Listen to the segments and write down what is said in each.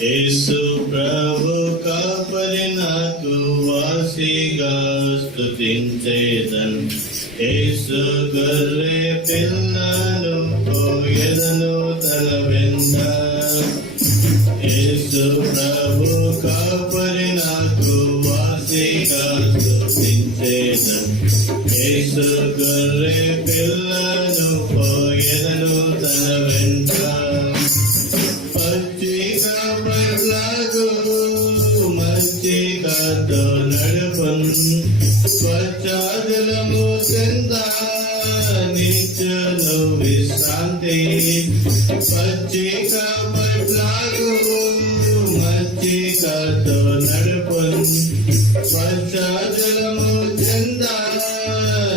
యేసు ప్రభు కాపరి నాకు వాసిగా స్తుతించేదన్. యేసు గొర్రె పిల్లను పోయదను తన వెంట స్వచ్ఛాదలము చెంద నిత్యను విశ్రాంతి పచ్చిక పర్లాగు మచ్చికతో నడుపన్. స్వచ్ఛాదలము చెంద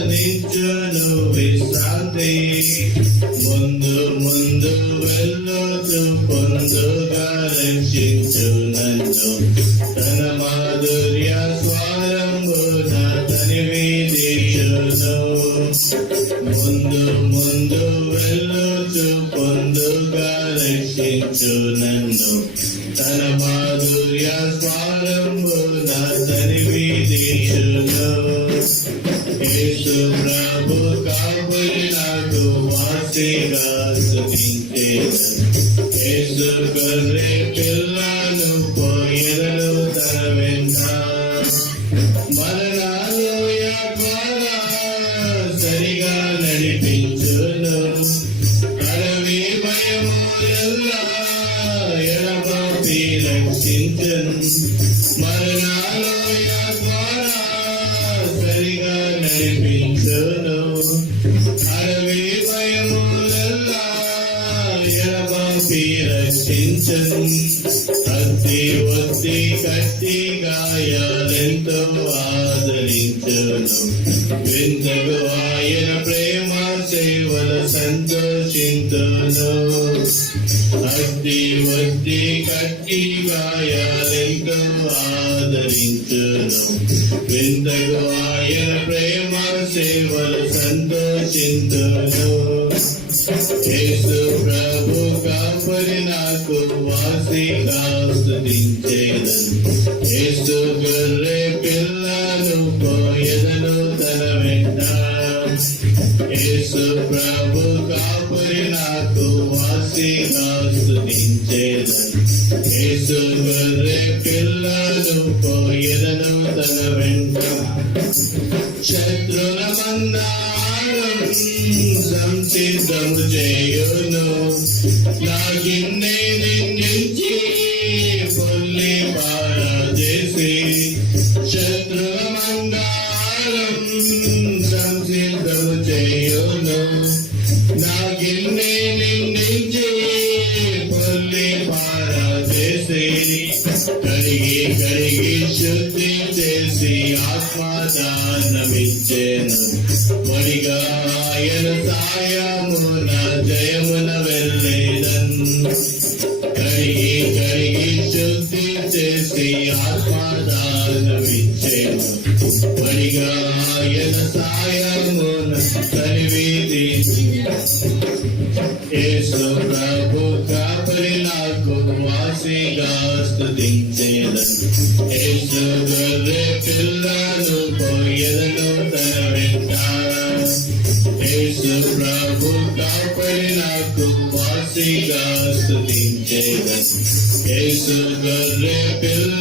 నిత్యను విశ్రాంతి ముందు ముందు పొందుగా రక్షించు నన్ను తన మాధుర్య స్వరంబు నా తనివి దీక్షను ముందు ముందు వెళ్ళొచ్చు పొందుగా రక్షించు నన్ను తన మాధుర్య స్వరంబు నా తనివి దీక్షను యేసు ప్రభు కాబరి నాకు వాసిగా స్తుతించేదను యేసు గొర్రె పిల్లను పోయెదను తన ఎడబాపి రక్షించును అతి ఒత్తి కట్టి గాయాలెంతో ఆదరించును వింతకు ఆయన ప్రేమ సేవల సంతోషించును అతి ఒత్తి కట్టి గాయాలెంతో ఆదరించును వింతకు ఆయన ప్రేమ సేవలు సంతోషించును యేసు ప్రభు కాపరి నాకు వాసిగా స్తుతించేదను ఏసు గొర్రె పిల్లను పోయదను తన వెంట. ఏసు ప్రభు కాపురి నాకు వాసిగా స్తుతించేదను ఏసు గొర్రె పిల్లను పోయదను తన వెంట. శత్రుల మందా సంసిద్ధము చేయును నాగిన్నే నిందించి करगे करगे शुद्धि आत्मा दानमिच्चेनु मणिगायन सायमुन जयमुन वेल्लेदन् करगे शुद्धि आत्मा दानमिच्चेनु मणिगायन सायमुन सर्वेदि येसु प्रभु का స్తుతించేదను యేసు తన వెంట యేసు ప్రభు కాపరి నాకు యేసు గొర్రె పిల్ల